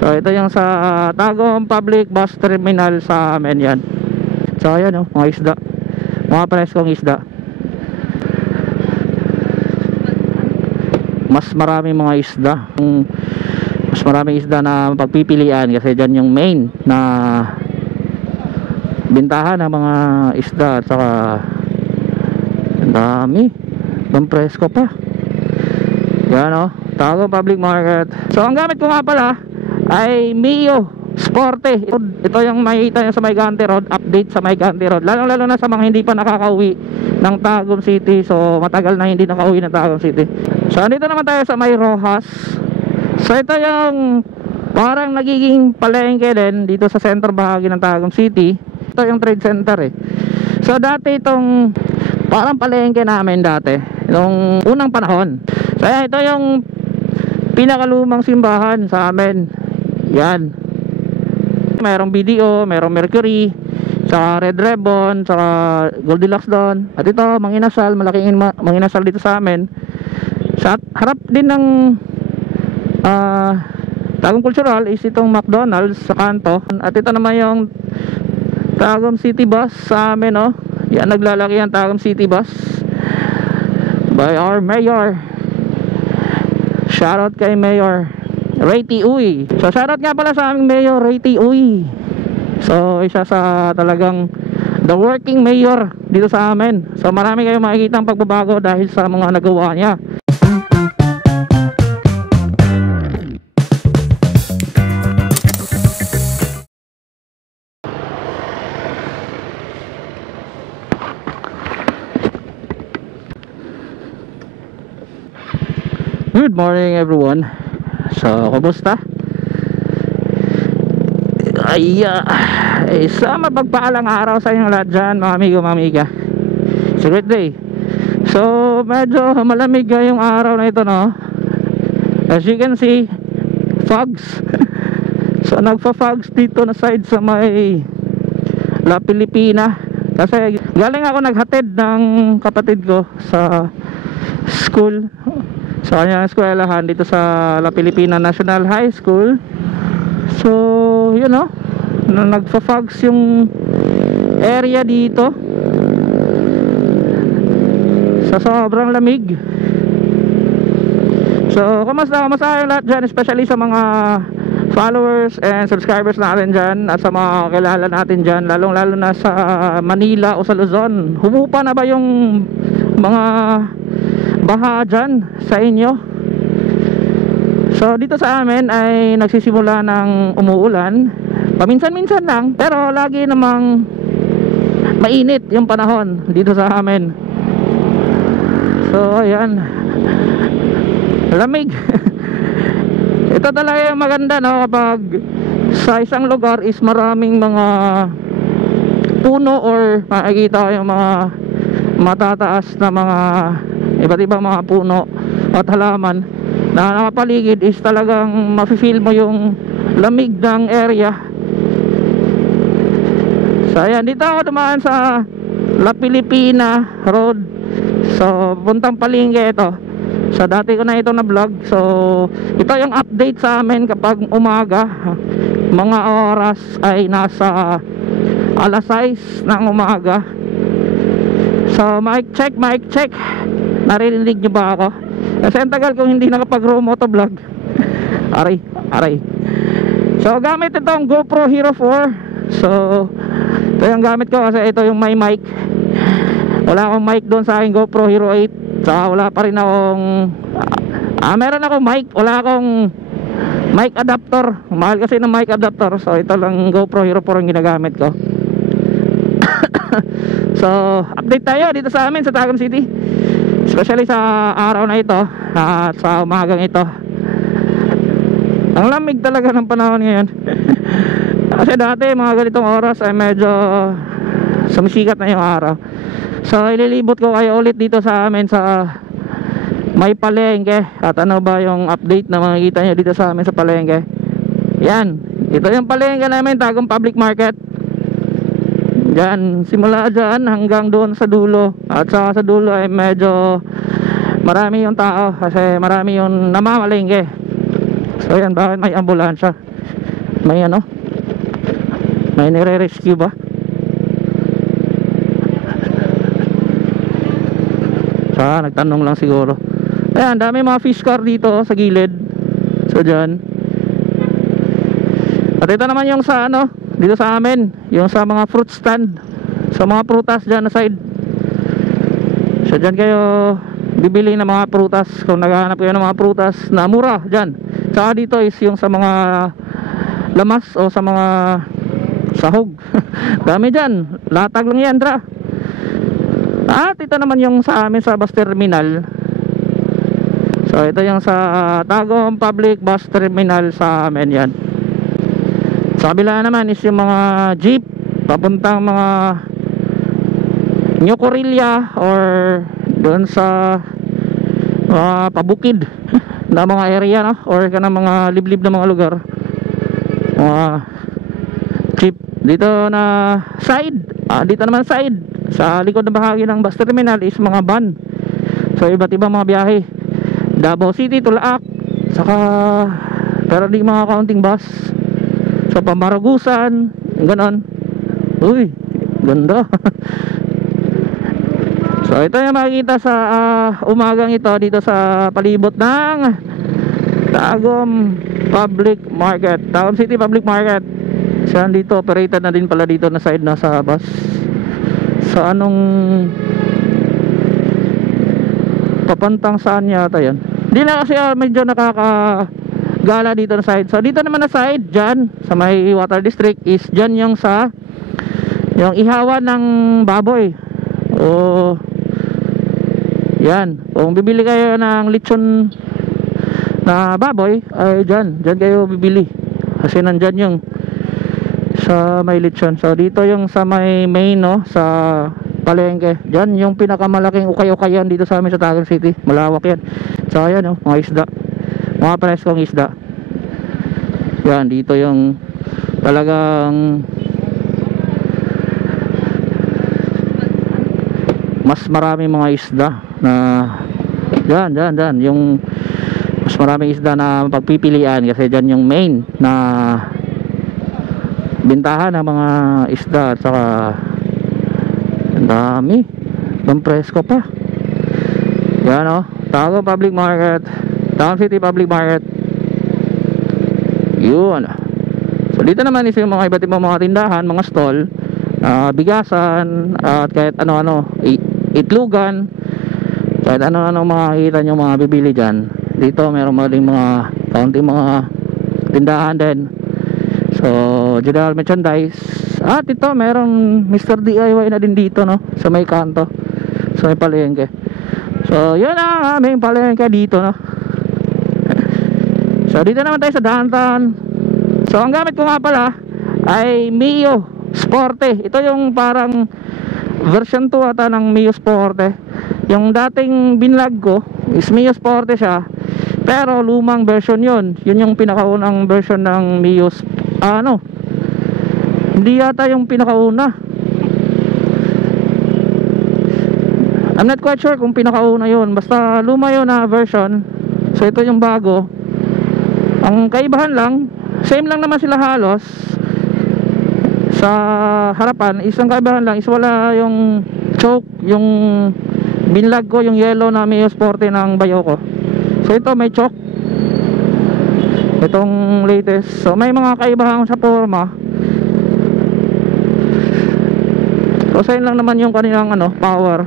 So ito yung sa Tagum Public Bus Terminal sa amin yan. So ayan o, mga isda, mga preskong isda. Mas maraming mga isda, mas maraming isda na pagpipilian kasi dyan yung main na bintahan ng mga isda. At saka ang dami, ang presko pa. Yan o, Tagum Public Market. So ang gamit ko nga pala ay Mio Sporte. Ito yung makikita nyo sa Maygante Road. Update sa Maygante Road, lalo na sa mga hindi pa nakakauwi ng Tagum City. So matagal na hindi nakauwi ng Tagum City. So andito naman tayo sa May Rojas. So ito yung parang nagiging palengke din dito sa center bahagi ng Tagum City. Ito yung trade center eh. So dati itong parang palengke namin dati nung unang panahon. So ito yung pinakalumang simbahan sa amin. Yan, merong BDO, merong Mercury, sa Red Ribbon, sa Goldilocks doon. At ito, Manginasal, malaking Manginasal dito sa amin. Sa harap din ng Tagum Cultural is itong McDonald's sa kanto. At ito naman yung Tagum City Bus sa amin, oh. Yan, naglalaki ang Tagum City Bus by our mayor. Shoutout kay Mayor Ray T. Uy. So shoutout nga pala sa aming Mayor Ray T. Uy. So isa sa talagang the working mayor dito sa amin. So marami kayong makikita ang pagbabago dahil sa mga nagawa niya. Good morning everyone. So kumusta? Isa mapagpaalang araw sa inyong lahat dyan, mga amigo, mga amiga. It's a great day. So medyo malamig yung araw na ito, no? As you can see, fogs. So nagpa-fogs dito na side sa may La Pilipina. Kasi galing ako naghatid ng kapatid ko sa school, sa kanyang eskwelahan dito sa La Pilipina National High School. So yun, no, nagpa-fogs yung area dito sa sobrang lamig. So kumusta yung lahat dyan, especially sa mga followers and subscribers natin dyan, at sa mga kilala natin dyan, lalong lalo na sa Manila o sa Luzon. Humupa na ba yung mga baha dyan sa inyo? So dito sa amin ay nagsisimula ng umuulan, paminsan-minsan lang, pero lagi namang mainit yung panahon dito sa amin. So ayan, lamig. Ito talaga yung maganda, no, kapag sa isang lugar is maraming mga puno or makikita yung mga matataas na mga iba't ibang mga puno at halaman na nakapaligid, is talagang mafe-feel mo yung lamig ng area. So ayan, dito ako dumaan sa La Pilipina Road. So puntang palengke ito. So dati ko na ito na vlog. So ito yung update sa amin kapag umaga. Mga oras ay nasa alas 6 ng umaga. So mic check. Narinig nyo ba ako? Kasi ang tagal kong hindi nakapag-raw motovlog. Aray. So gamit itong GoPro Hero 4. So ito yung gamit ko kasi ito yung may mic. Wala akong mic doon sa aking GoPro Hero 8. Saka wala pa rin akong meron akong mic, wala akong mic adapter. Mahal kasi ng mic adapter. So ito lang, GoPro Hero 4 ang ginagamit ko. So update tayo dito sa amin sa Tagum City, especially sa araw na ito at sa umagang ito. Ang lamig talaga ng panahon ngayon. Kasi dati mga ganitong oras ay medyo sumisikat na yung araw. So ililibot ko kayo ulit dito sa amin sa may palengke. At ano ba yung update na makikita nyo dito sa amin sa palengke? Yan, ito yung palengke namin, Tagum Public Market. Diyan, simula dyan hanggang doon sa dulo. At sa dulo ay medyo marami yung tao kasi marami yung namamalengke. So yan, bakit may ambulansya? may ano, may nire-rescue ba? Nagtanong lang siguro. Ayan, dami mga fish car dito sa gilid. So dyan. At ito naman yung sa ano, dito sa amin, yung sa mga fruit stand, sa mga prutas dyan na side. So dyan kayo bibili ng mga prutas kung naghahanap kayo ng mga prutas na mura dyan. Saka dito is yung sa mga lamas o sa mga sahog. Dami dyan, latag lang yan, dra. At ito naman yung sa amin sa bus terminal. So ito yung sa Tagum Public Bus Terminal sa amin yan. Sa kabila naman is yung mga jeep papuntang mga New Corilla or doon sa pabukid na mga area, no? Or ka na mga liblib na mga lugar. Mga jeep dito na side. Dito naman side sa likod na bahagi ng bus terminal is mga van. So iba't ibang mga biyahe, Davao City, Tulaak, saka pero di mga counting bus. So Pamaragusan, ganon. Uy, ganda. So ito yung makikita sa umagang ito dito sa palibot ng Tagum Public Market, Tagum City Public Market. Siya dito, operated na din pala dito na side na sa bus. Sa anong papantang saan yata yan. Hindi na kasi medyo nakakagala dito na side. So dito naman na side, dyan sa may water district is dyan yung sa yung ihawan ng baboy. O yan, kung bibili kayo ng lechon na baboy ay dyan kayo bibili. Kasi nandyan yung sa may lechon. So dito yung sa may main, no, sa palengke. Diyan yung pinakamalaking ukay-ukayan dito sa amin sa Tagum City. Malawak yan. So ayan, no, mga isda, mga preskong isda. Yan, dito yung talagang mas maraming mga isda na dyan yung mas maraming isda na pagpipilian kasi dyan yung main na bintahan ng mga isda. At saka ang dami, ang presko pa. Yan, o, Tagum Public Market, Tagum City Public Market. Yun. So dito naman is yung mga iba't ibang mga tindahan, mga stall, bigasan, at kahit ano-ano, itlugan, kahit ano-ano makikita nyo mga bibili dyan. Dito meron maling mga kaunting mga tindahan din. So general merchandise. At ito meron Mr. DIY na din dito, no, sa may kanto, sa may palengke. So yun ang aming palengke dito, no. So dito naman tayo sa downtown. So ang gamit ko nga pala ay Mio Sporte. Ito yung parang version 2 ata ng Mio Sporte. Yung dating binlog ko is Mio Sporte siya, pero lumang version yun. Yun yung pinakaunang version ng Mio. Hindi yata yung pinakauna. I'm not quite sure kung pinakauna yun. Basta luma yun na version. So ito yung bago. Ang kaibahan lang, same lang naman sila halos. Sa harapan, isang kaibahan lang is wala yung choke. Yung binlag ko, yung yellow na Mio Sporte ng bayo ko. So ito may choke, itong latest. So may mga kaibahan sa forma. So same lang naman yung kanilang power.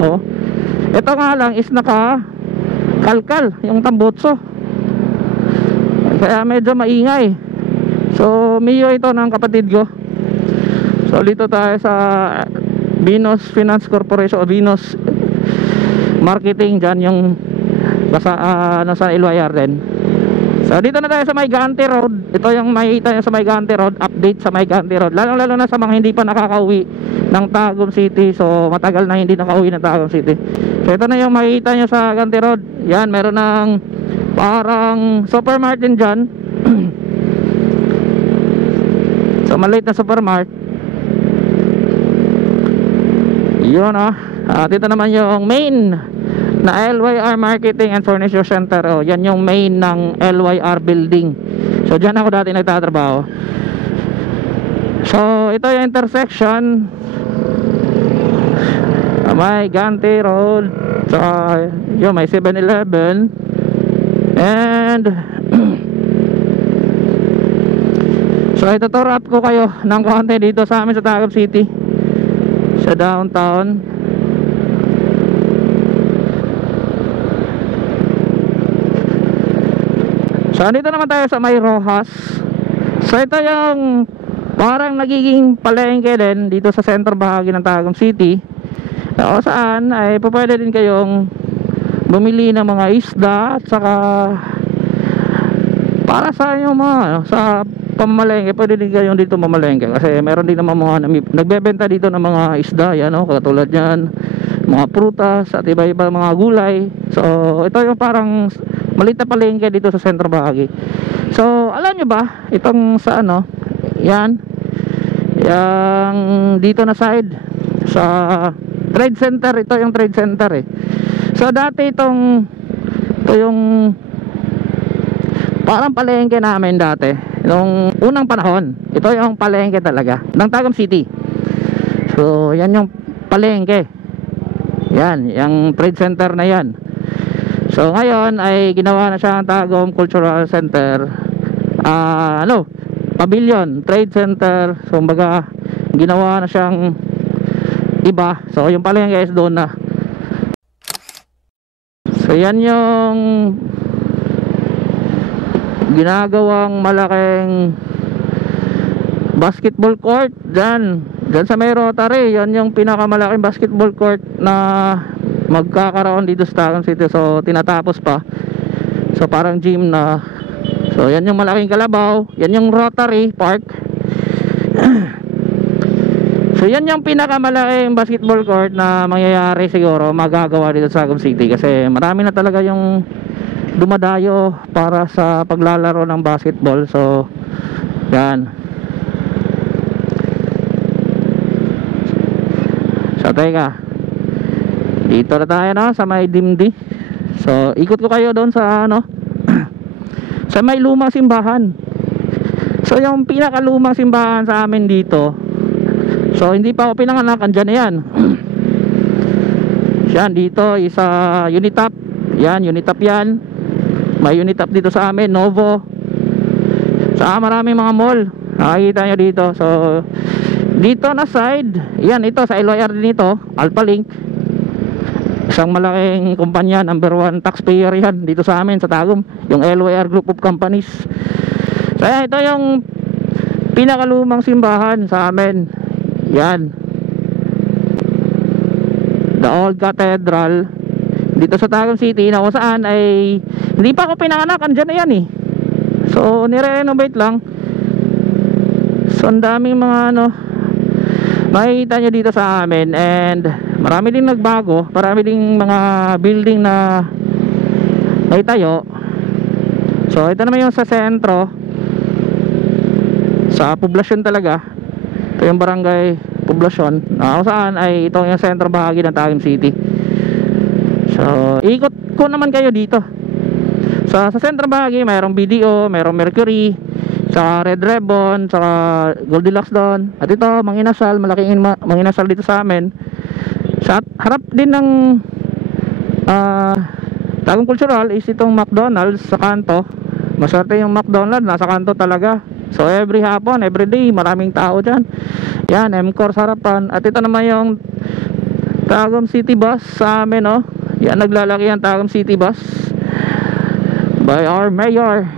Oh. Ito nga lang is naka kalkal yung tambutso, kaya medyo maingay. So Mio ito ng kapatid ko. So dito tayo sa Venus Finance Corporation o Venus Marketing, dyan yung basta sa Ilwayar din. So dito na tayo sa May Gante Road. Ito yung makikita nyo sa May Gante Road. Update sa May Gante Road, lalo na sa mga hindi pa nakakauwi ng Tagum City. So matagal na hindi nakauwi ng Tagum City. So ito na yung makikita nyo sa Gante Road. Yan, meron ng parang supermarket dyan. So maliit na supermarket. Yun, dito naman yung main na LYR Marketing and Furniture Center. Yan yung main ng LYR building. So dyan ako dati nagtatrabaho. So ito yung intersection, may Gante Road, so yun, may 7-Eleven. And so ito to, wrap ko kayo ng konti dito sa amin sa Tagum City, sa downtown. So dito naman tayo sa may Rojas. So ito yung parang nagiging palengke din dito sa center bahagi ng Tagum City, o saan ay pwede din kayong bumili ng mga isda at saka para sa yung mga sa pamamalengke, pwede din kayong dito mamalengke kasi meron din naman mga nagbebenta dito ng mga isda, yan o, katulad yan, mga prutas at iba-iba mga gulay. So ito yung parang maliit na palengke dito sa center bahagi. So alam nyo ba itong sa ano, yan yung dito na side sa trade center, ito yung trade center eh. So dati ito yung parang palengke namin dati nung unang panahon. Ito yung palengke talaga ng Tagum City. So yan yung palengke, yan yung trade center na yan. So ngayon ay ginawa na siya ang Tagum Cultural Center, Pavilion Trade Center. So kumbaga ginawa na siyang iba. So yung palengke is doon na. So yan yung ginagawang malaking basketball court dyan sa may Rotary. Yan yung pinakamalaking basketball court na magkakaroon dito sa Tagum City. So tinatapos pa, so parang gym na. So yan yung malaking kalabaw, yan yung Rotary Park. So yan yung pinakamalaking basketball court na mangyayari siguro magagawa dito sa Tagum City, kasi marami na talaga yung dumadayo para sa paglalaro ng basketball. So yan. So teka, dito na tayo na sa may Dimdi. So ikot ko kayo doon sa ano sa may lumang simbahan. So yung pinakalumang simbahan sa amin dito, so hindi pa ako pinanganak, andyan na yan. Yan dito isa Unitap. Yan Unitap yan. May Unitap dito sa amin, Novo. Sa maraming mga mall nakikita nyo dito. So dito na side, yan ito sa LYR din ito, Alphalink. Isang malaking kumpanya, number 1 taxpayer yan dito sa amin sa Tagum, yung LYR Group of Companies. So ito yung pinakalumang simbahan sa amin. Yan, the old cathedral dito sa Tagum City, na kung saan ay hindi pa ako pinanganak, andyan na yan eh. So nire-renovate lang. So ang daming mga ano makikita nyo dito sa amin, and marami din nagbago, marami ding mga building na may tayo. So ito naman yung sa sentro, sa poblasyon talaga. Ito yung barangay poblasyon, na kung saan ay ito yung sentro bahagi ng Tagum City. So ikot ko naman kayo dito. So sa sentro bahagi mayroong BDO, mayroong Mercury, sa Red Ribbon, sa Goldilocks doon. At ito Manginasal, malaking Manginasal dito sa amin. Sa harap din ng Tagum Cultural is itong McDonald's sa kanto. Maswerte yung McDonald's, nasa kanto talaga. So every hapon, every day, maraming tao dyan. Yan, M-Core sa harapan. At ito naman yung Tagum City Bus sa amin, oh. Yan, naglalaki ang Tagum City Bus by our mayor.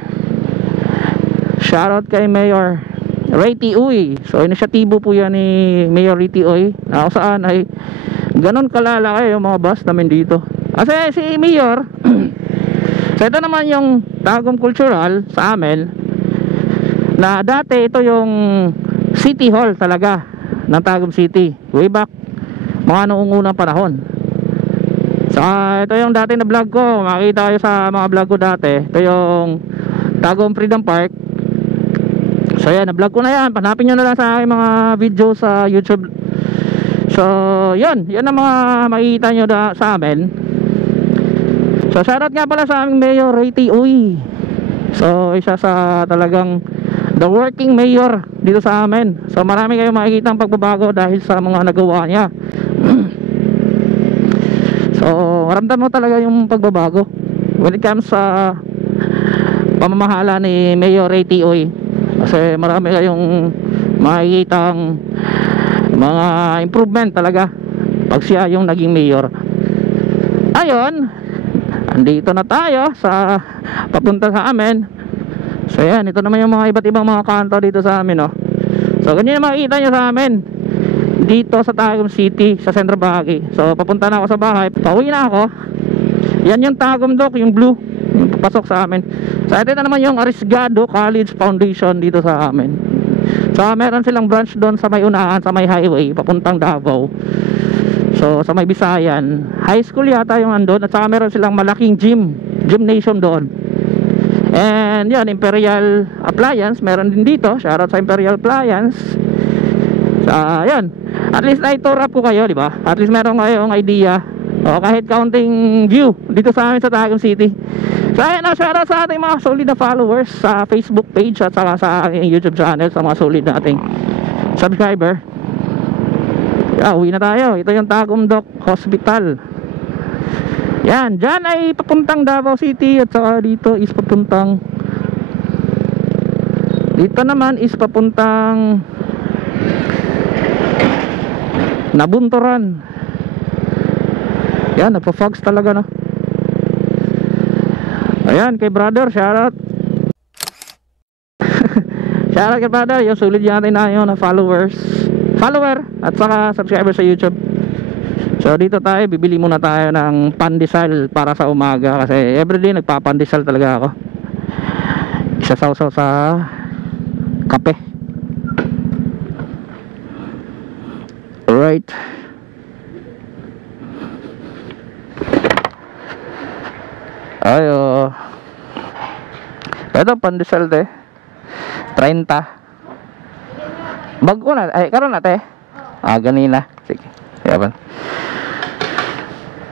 Shoutout kay Mayor Ray T. Uy. So inisyatibo po yan ni Mayor Ray T. Uy, na kung saan ay ganon kalalaki yung mga bus namin dito. Kasi si Mayor so ito naman yung Tagum Cultural sa amin, na dati ito yung City Hall talaga ng Tagum City, way back mga noong unang panahon. So ito yung dati na vlog ko, makikita kayo sa mga vlog ko dati. Ito yung Tagum Freedom Park. So yan, na-vlog ko na yan. Panapin nyo na lang sa aking mga video sa YouTube. So yan ang mga makikita nyo sa amin. So shoutout nga pala sa aming Mayor Ray T. Uy. So isa sa talagang the working mayor dito sa amin. So marami kayong makikita ang pagbabago dahil sa mga nagawa niya. So maramdaman mo talaga yung pagbabago when it comes sa pamamahala ni Mayor Ray Tioy. Kasi marami kayong makikita ang mga improvement talaga pag siya yung naging mayor. Ayun, andito na tayo sa papunta sa amin. So yan, ito naman yung mga iba't ibang mga kanto dito sa amin, oh. So ganyan yung makikita nyo sa amin dito sa Tagum City, sa Centro Bahagi. So papunta na ako sa bahay, pauwi na ako. Yan yung Tagum Dock, yung blue, yung papasok sa amin. So ito na naman yung Arriesgado College Foundation dito sa amin. So meron silang branch doon sa may unahan, sa may highway papuntang Davao. So sa may Bisayan high school yata yung andun. At saka meron silang malaking gymnasium doon. And yan, Imperial Appliance meron din dito. Shoutout sa Imperial Appliance. So yan, at least na-tour up ko kayo, di ba? At least meron kayong idea, o kahit counting view dito sa amin sa Tagum City. So ayun, shoutout sa ating mga solid na followers sa Facebook page at saka sa aking YouTube channel, sa mga solid nating subscriber. Uwi na tayo. Ito yung Tagum Dock Hospital. Yan, dyan ay papuntang Davao City. At saka dito is papuntang, dito naman is papuntang Nabunturan. Yan, nagpa-fogs talaga, no? Ayan, kay brother, shoutout. Shoutout kay brother, yung sulit natin na yun na follower at saka subscriber sa YouTube. So dito tayo, bibili muna tayo ng pandesal para sa umaga. Kasi everyday nagpapandesal talaga ako. Isasaw-saw sa kape. Alright. Ayo. Ito pandesal te 30. Bago na, ay karon na te. Ganina. Sige. Yaman.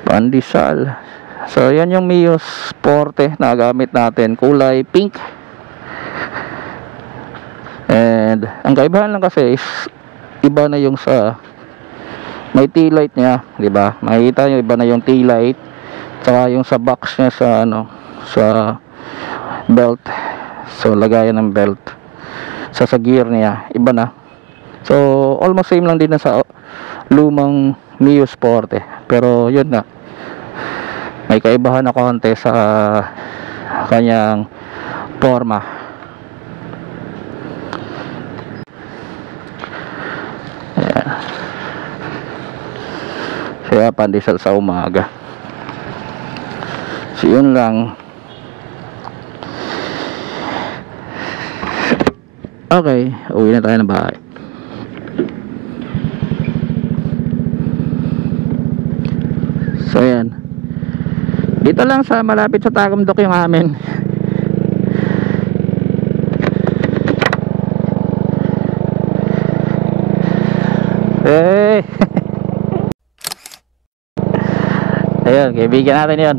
Pandesal. So yan yung Mio Sporte na gamit natin, kulay pink. And ang kaibahan lang kasi is iba na yung sa may tea light niya, di ba? Makikita niyo iba na yung tea light. Saka yung sa box niya sa ano, sa belt. So lagayan ng belt. Sa gear niya, iba na. So almost same lang din na sa lumang Mio Sporte. Pero yun na, may kaibahan na konti sa kanyang forma. Ayan. Kaya pandesal sa umaga. So yun lang. Okay, uwi na tayo ng bahay. So ayan, dito lang sa malapit sa Tagum Dock yung amin. Hey. Ayun, kaibigan natin yun.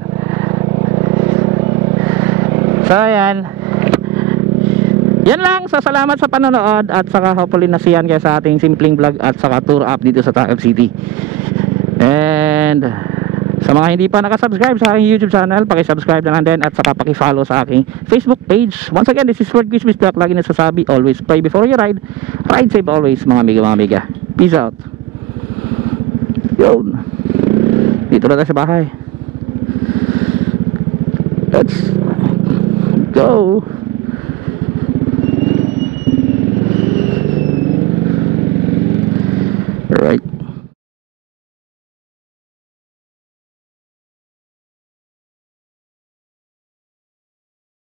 So ayan, yan lang. So salamat sa panonood. At saka hopefully nasiyan kayo sa ating simpleng vlog at saka tour up dito sa Tagum City. And sa mga hindi pa nakasubscribe sa aking YouTube channel, paki-subscribe na lang din at saka paki-follow sa aking Facebook page. Once again, this is Ford Christmas Black. Lagi nasasabi, always pray before you ride. Ride safe always, mga amiga, mga amiga. Peace out. Yun. Dito na tayo sa bahay. Let's go. Alright.